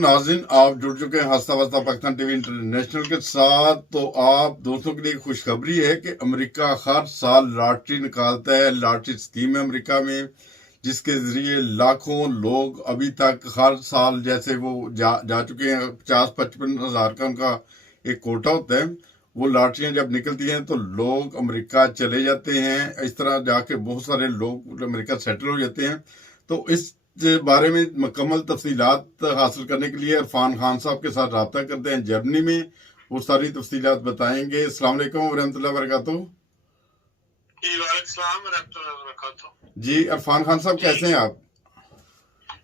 नाज़रीन, आप जुड़ चुके हैं हंसता वस्ता पाकिस्तान टीवी इंटरनेशनल के साथ। तो आप दोस्तों के लिए खुशखबरी है कि अमेरिका हर साल लॉटरी निकालता है। लॉटरी स्कीम है अमेरिका में, जिसके जरिए लाखों लोग अभी तक हर साल, जैसे वो जा चुके हैं, 50-55 हज़ार का उनका एक कोटा होता है। वो लॉटरियां जब निकलती हैं तो लोग अमेरिका चले जाते हैं। इस तरह जाके बहुत सारे लोग अमेरिका सेटल हो जाते हैं। तो इस बारे में मुकम्मल तफसीलात हासिल करने के लिए इरफान खान साहब के साथ रब्ता करते हैं जर्मनी में। वो सारी तफसीलात बताएंगे। अस्सलाम वालेकुम वरहमतुल्लाहि वबरकातुहू। जी इरफान खान साहब, कैसे हैं आप?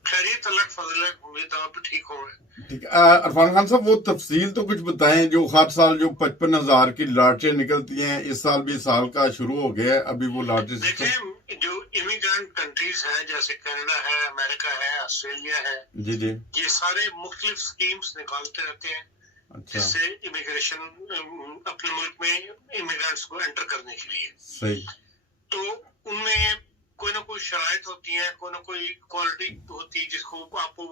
खैरियत, अल्लाह का फजल है, उम्मीद आप ठीक होंगे। ठीक है इरफान खान साहब, वो तफसील तो कुछ बताएं। जो हर साल जो 55 हज़ार की लॉटरियां निकलती हैं, इस साल भी साल का शुरू हो गया है, अभी वो लॉटरी देखें, जो इमिग्रेंट कंट्रीज हैं जैसे कनाडा है, अमेरिका है, ऑस्ट्रेलिया है, जी जी, ये सारे मुख्तलिफ स्कीम्स निकालते रहते हैं। अच्छा, जिससे इमिग्रेशन अपने मुल्क में इमिग्रेंट्स को एंटर करने के लिए सही। तो उनमें कोई ना कोई शराइत होती है, कोई ना कोई क्वालिटी होती है जिसको आपको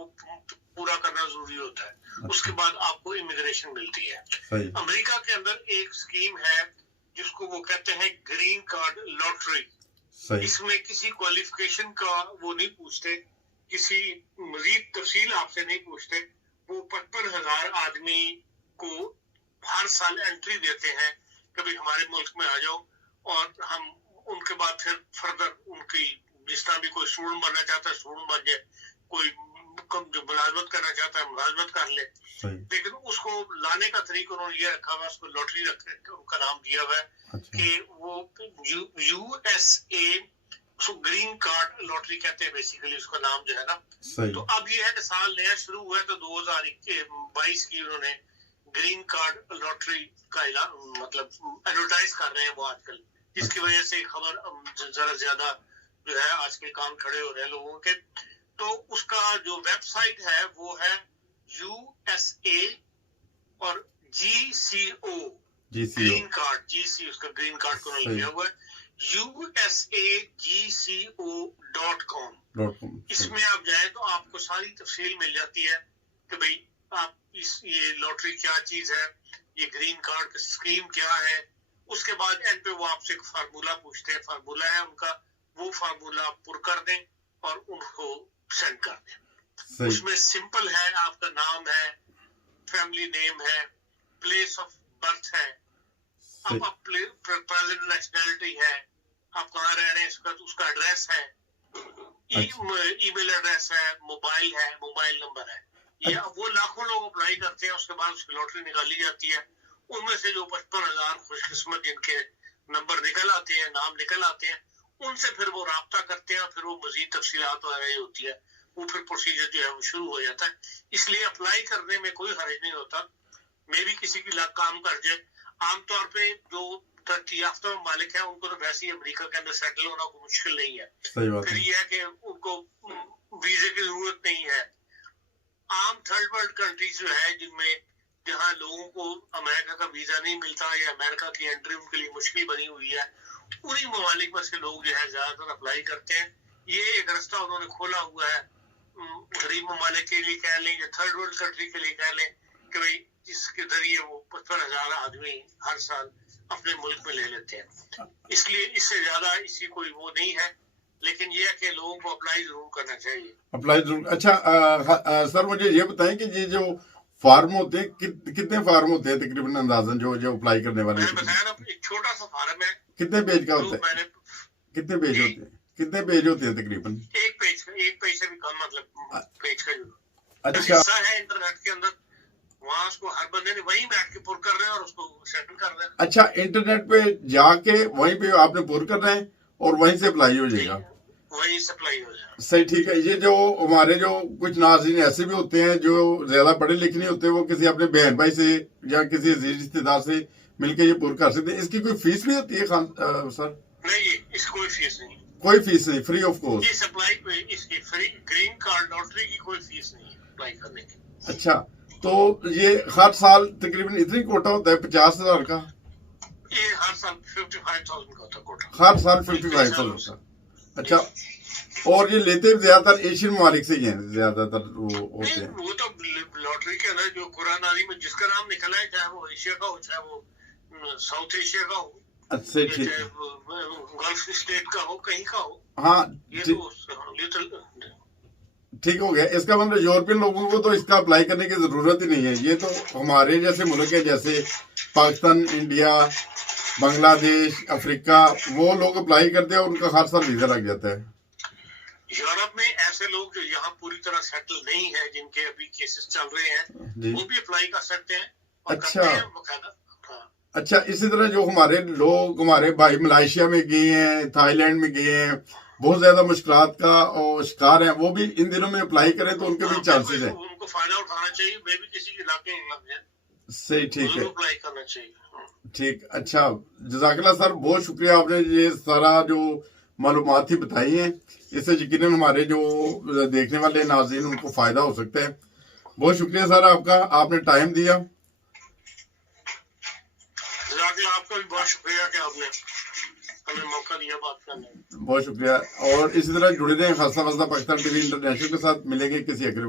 पूरा करना जरूरी होता है। अच्छा, उसके बाद आपको इमिग्रेशन मिलती है। सही। अमेरिका के अंदर एक स्कीम है जिसको वो कहते हैं ग्रीन कार्ड लॉटरी। सही। इसमें किसी क्वालिफिकेशन का वो नहीं पूछते, किसी मजीद तफसील आपसे नहीं पूछते। वो 55,000 आदमी को हर साल एंट्री देते हैं, कभी हमारे मुल्क में आ जाओ, और हम उनके बाद फिर फर्दर उनकी, जिस तरह भी कोई स्टूडेंट बनना चाहता है स्टूडेंट बन जाए, कोई जो मुलाजमत करना चाहता है मुलाजमत कर ले। लेकिन उसको लाने का तरीका उन्होंने ये रखा हुआ, उसको लॉटरी उनका नाम दिया हुआ है। अच्छा, कि वो USA उसको ग्रीन कार्ड लॉटरी कहते हैं बेसिकली, उसका नाम जो है ना। सही। तो अब ये है कि साल नया शुरू हुआ है, तो 2022 की उन्होंने ग्रीन कार्ड लॉटरी का मतलब एडवर्टाइज कर रहे हैं वो आजकल, जिसकी वजह से खबर जरा ज्यादा जो है आजकल कान खड़े हो रहे हैं लोगों के। तो उसका जो वेबसाइट है वो है USA और GCO ग्रीन कार्ड, GC उसका ग्रीन कार्ड को लिया हुआ है, USAGCO.com। इसमें आप जाए तो आपको सारी तफसील मिल जाती है कि भाई आप ये लॉटरी क्या चीज है, ये ग्रीन कार्ड की स्कीम क्या है। उसके बाद एंड पे वो आपसे एक फार्मूला पूछते हैं, फार्मूला है उनका, वो फार्मूला आप पुर कर दें और उनको सेंड कर दें। उसमें सिंपल है, आपका नाम है, फैमिली नेम है, प्लेस ऑफ बर्थ है, आपका प्रेजेंट नेशनैलिटी है, आप कहाँ रह रहे हैं उसका एड्रेस है, ईमेल एड्रेस है, मोबाइल नंबर है। ये वो लाखों लोग अप्लाई करते हैं, उसके बाद उसकी लॉटरी निकाली जाती है। उनमें से जो 55,000 खुशकिस्मत जिनके नंबर निकल आते हैं, नाम निकल आते हैं, उनसे फिर वो राब्ता करते हैं, फिर वो मजीद तफसीलात वगैरह होती है, वो फिर प्रोसीजर जो है वो शुरू हो जाता है। इसलिए अप्लाई करने में कोई हर्ज नहीं होता। मे भी किसी की लक काम कर जाए। आमतौर पे जो तरक्की याफ्ता मालिक है उनको तो वैसे ही अमेरिका के अंदर सेटल होना कोई मुश्किल नहीं है। फिर यह है कि उनको वीजे की जरूरत नहीं है। आम थर्ड वर्ल्ड कंट्रीज जो है जिनमें जहाँ लोगों को अमेरिका का वीजा नहीं मिलता या अमेरिका की एंट्री उनके लिए मुश्किल बनी हुई है, उन्हीं ममालिक में से लोग जो है ज्यादातर अप्लाई करते हैं। ये एक रास्ता उन्होंने खोला हुआ है गरीब ममालिक के लिए कह लें या थर्ड वर्ल्ड कंट्री के लिए कह लें कि भाई जिसके जरिए वो 55,000 आदमी हर साल अपने मुल्क में ले लेते हैं। इसलिए इससे ज्यादा इसी कोई वो नहीं है, लेकिन ये है कि लोगों को अप्लाई जरूर करना चाहिए। अप्लाई जरूर। अच्छा सर, मुझे ये बताएं कि ये जो फार्म होते हैं, कितने फार्म होते हैं तकरीबन अंदाजन जो अप्लाई करने वाले? मैंने बताया ना, एक छोटा सा फार्म है। कितने पेज का होता है? कितने पेज होते हैं? कितने पेज होते हैं तकरीबन? एक पेज से भी कम, मतलब पेज का जो अच्छा हिस्सा है इंटरनेट के अंदर, वहाँ उसको हर बंदे ने वहीं बैठ के पुर कर रहे हैं और उसको सेटल कर रहे हैं। अच्छा, इंटरनेट पे जाके वहीं पे आपने पुर करना है और वहीं से अप्लाई हो जाएगा? वहीं से अप्लाई हो जाएगा। सही, ठीक है। ये जो हमारे जो कुछ नाज़रीन ऐसे भी होते हैं जो ज्यादा पढ़े लिखे नहीं होते, वो किसी अपने बहन भाई से या किसी अजीज रिश्तेदार से मिलके ये पुर कर सकते हैं। इसकी कोई फीस भी होती है सर? नहीं, इसकी कोई फीस नहीं। कोई फीस नहीं, फ्री ऑफ कॉस्ट। इस अप्लाई इसकी फ्री ग्रीन कार्ड लॉटरी की कोई फीस नहीं है अप्लाई करने की। अच्छा, तो ये हर साल तकरीबन इतनी कोटा होता है 50,000 का? ये हर साल 55,000 का होता है कोटा। हर साल 55,000 का। अच्छा, और ये लेते भी ज्यादातर एशियन ममालिक से ही हैं, ज्यादातर वो होते हैं। वो तो लॉटरी के अंदर जो कुरानारी में जिसका नाम निकला है, चाहे वो एशिया का हो, चाहे वो साउथ एशिया का हो, अच्छा या ठीक। चाहे वो गल्फ स्टेट का हो, कहीं का हो, हाँ ये ठीक, तो लिटिल ठीक हो गया। इसका मतलब यूरोपियन लोगों को तो इसका अप्लाई करने की जरूरत ही नहीं है। ये तो हमारे जैसे मुल्क है, जैसे पाकिस्तान, इंडिया, बांग्लादेश, अफ्रीका, वो लोग अप्लाई करते हैं, उनका हर साल वीजा लग जाता है। यूरोप में ऐसे लोग जो यहाँ पूरी तरह सेटल नहीं है, जिनके अभी केसेस चल रहे हैं, जी वो भी अप्लाई कर सकते हैं और अच्छा। करते हैं बकायदा। हाँ, अच्छा, इसी तरह जो हमारे लोग, हमारे भाई मलेशिया में गए हैं, थाईलैंड में गए हैं, बहुत ज्यादा मुश्किलात का और शिकार हैं, वो भी इन दिनों में अप्लाई करें तो उनके भी चांसेस हैं। उनको फायदा उठाना चाहिए। मैं भी किसी के इलाके में लग जाए, सही, ठीक है, अप्लाई करना चाहिए। ठीक। अच्छा, जज़ाकल्लाह सर, बहुत शुक्रिया, आपने ये सारा जो मालूमात ही बताई हैं, इससे यकीनन हमारे जो देखने वाले नाज़रीन उनको फ़ायदा हो सकता है। बहुत शुक्रिया सर आपका, आपने टाइम दिया। आपका भी बहुत शुक्रिया कि आपने हमें मौका दिया बात करने। बहुत शुक्रिया, और इसी तरह जुड़े रहें खासा पाकिस्तान टीवी इंटरनेशनल के साथ। मिलेंगे किसी अगले